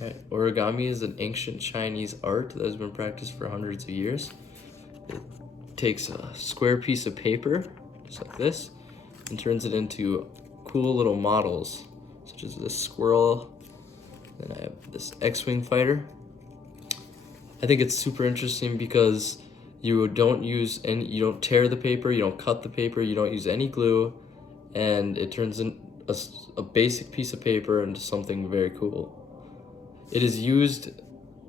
Right. Origami is an ancient Chinese art that has been practiced for hundreds of years. It takes a square piece of paper, just like this, and turns it into cool little models, such as this squirrel. Then I have this X-Wing fighter. I think it's super interesting because you don't tear the paper, you don't cut the paper, you don't use any glue, and it turns in a basic piece of paper into something very cool. It is used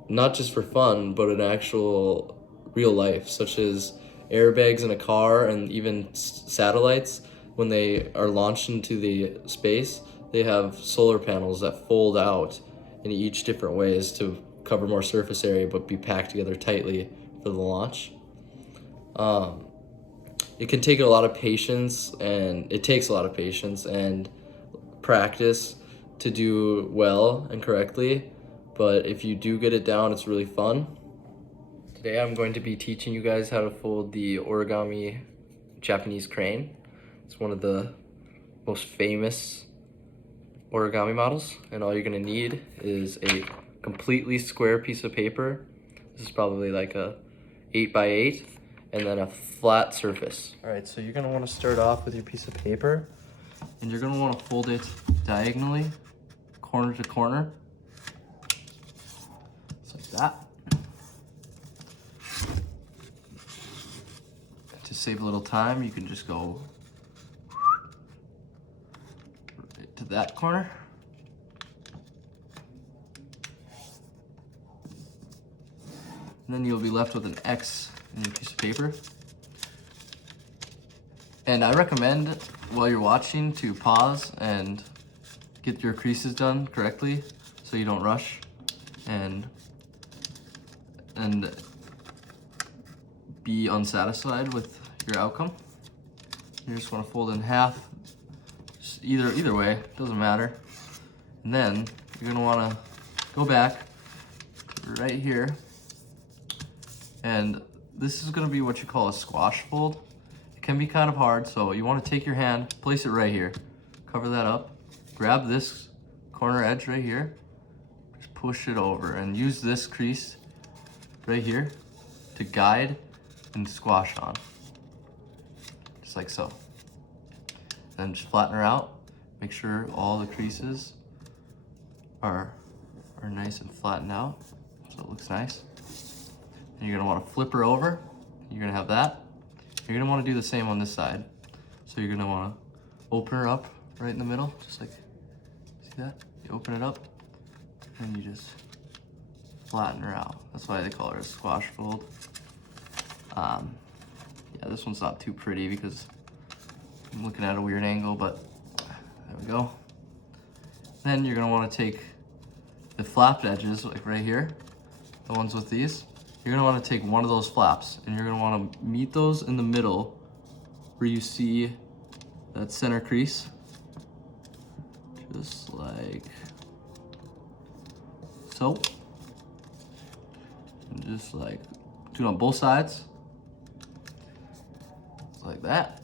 not just for fun, but in actual real life, such as airbags in a car and even satellites. When they are launched into the space, they have solar panels that fold out in each different ways to cover more surface area but be packed together tightly for the launch. It can take a lot of patience, and it takes a lot of patience and practice to do well and correctly, but if you do get it down, it's really fun. Today I'm going to be teaching you guys how to fold the Origami Japanese crane. It's one of the most famous origami models, and all you're going to need is a completely square piece of paper. This is probably like a 8x8, and then a flat surface. All right, so you're going to want to start off with your piece of paper, and you're going to want to fold it diagonally, corner to corner, just like that. To save a little time, you can just go right to that corner. And then you'll be left with an X in your piece of paper. And I recommend, while you're watching, to pause and get your creases done correctly so you don't rush and be unsatisfied with your outcome. You just want to fold in half, just either way, doesn't matter. And then you're gonna want to go back right here, and this is gonna be what you call a squash fold. It can be kind of hard, so you want to take your hand, place it right here, cover that up, grab this corner edge right here, just push it over, and use this crease right here to guide and squash on, just like so. Then just flatten her out, make sure all the creases are nice and flattened out so it looks nice. And you're gonna want to flip her over. You're gonna have that. You're gonna want to do the same on this side. So you're gonna want to open her up right in the middle, just like, see that? You open it up and you just flatten her out. That's why they call her a squash fold. Yeah, this one's not too pretty because I'm looking at a weird angle, but there we go. Then you're gonna want to take the flapped edges, like right here, the ones with these. You're gonna want to take one of those flaps, and you're gonna want to meet those in the middle where you see that center crease, just like so. And just like do it on both sides, just like that.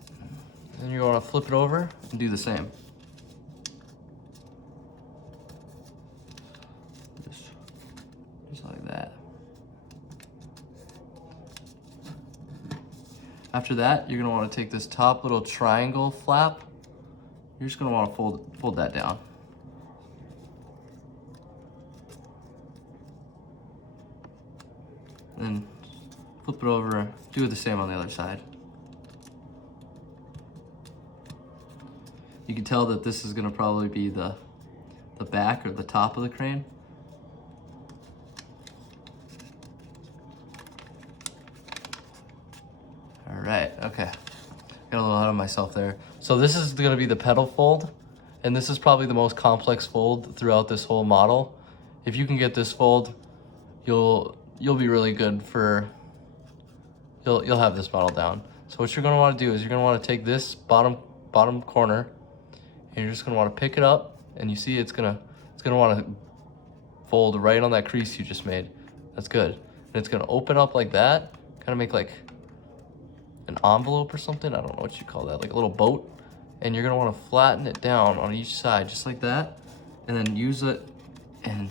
Then you're gonna flip it over and do the same. Just like that. After that, you're gonna want to take this top little triangle flap. You're just gonna want to fold that down. Then flip it over, do the same on the other side. You can tell that this is gonna probably be the back or the top of the crane. All right, okay. Got a little ahead of myself there. So this is gonna be the pedal fold, and this is probably the most complex fold throughout this whole model. If you can get this fold, you'll be really good for, you'll have this model down. So what you're gonna wanna do is you're gonna wanna take this bottom corner, and you're just gonna wanna pick it up, and you see it's gonna wanna fold right on that crease you just made. That's good. And it's gonna open up like that, kind of make like an envelope or something. I don't know what you call that, like a little boat. And you're gonna wanna flatten it down on each side, just like that. And then use it and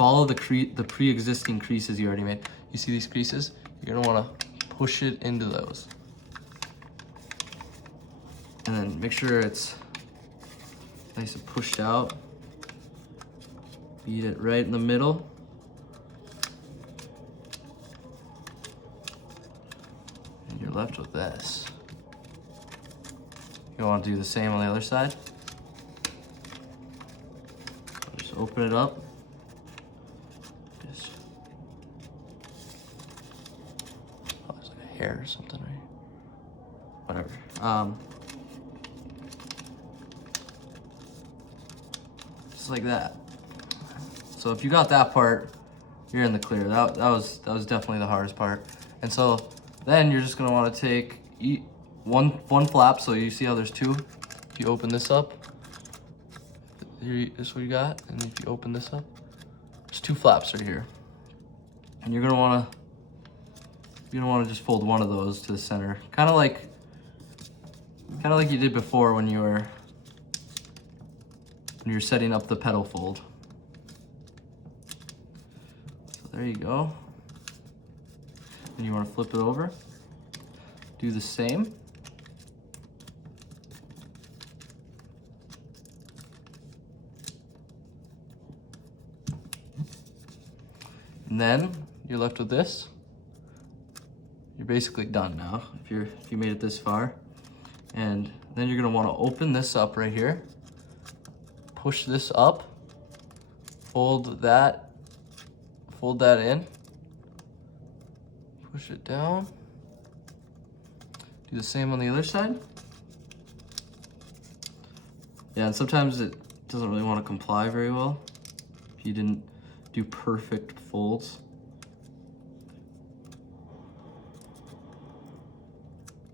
follow the pre-existing creases you already made. You see these creases? You're gonna wanna push it into those. And then make sure it's nice and pushed out. Beat it right in the middle. And you're left with this. You want to do the same on the other side. Just open it up. Just, oh, there's like a hair or something, right? Whatever. Just like that. So if you got that part, you're in the clear. That was definitely the hardest part. And so then you're just gonna want to take one flap. So you see how there's two. If you open this up, this is what you got. And if you open this up, there's two flaps right here. And you're gonna wanna just fold one of those to the center, kind of like you did before when you were setting up the pedal fold. So there you go. And you want to flip it over. Do the same. And then you're left with this. You're basically done now if you made it this far. And then you're gonna want to open this up right here. Push this up. Fold that in. Push it down. Do the same on the other side. Yeah, and sometimes it doesn't really want to comply very well if you didn't do perfect folds.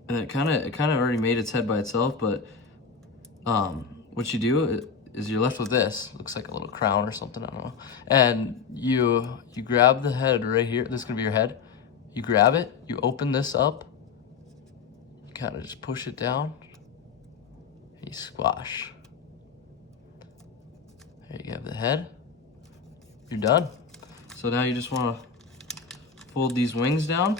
And it kind of already made its head by itself, but what you do is you're left with this. Looks like a little crown or something, I don't know. And you grab the head right here. This is gonna be your head. You grab it, you open this up, you kind of just push it down, and you squash. There you have the head. You're done. So now you just want to fold these wings down.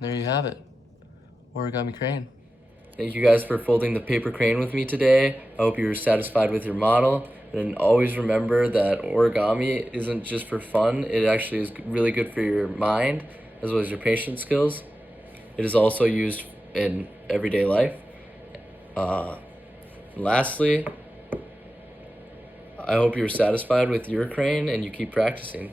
There you have it. Origami crane. Thank you guys for folding the paper crane with me today. I hope you were satisfied with your model. And always remember that origami isn't just for fun. It actually is really good for your mind as well as your patience skills. It is also used in everyday life. Lastly, I hope you're satisfied with your crane and you keep practicing.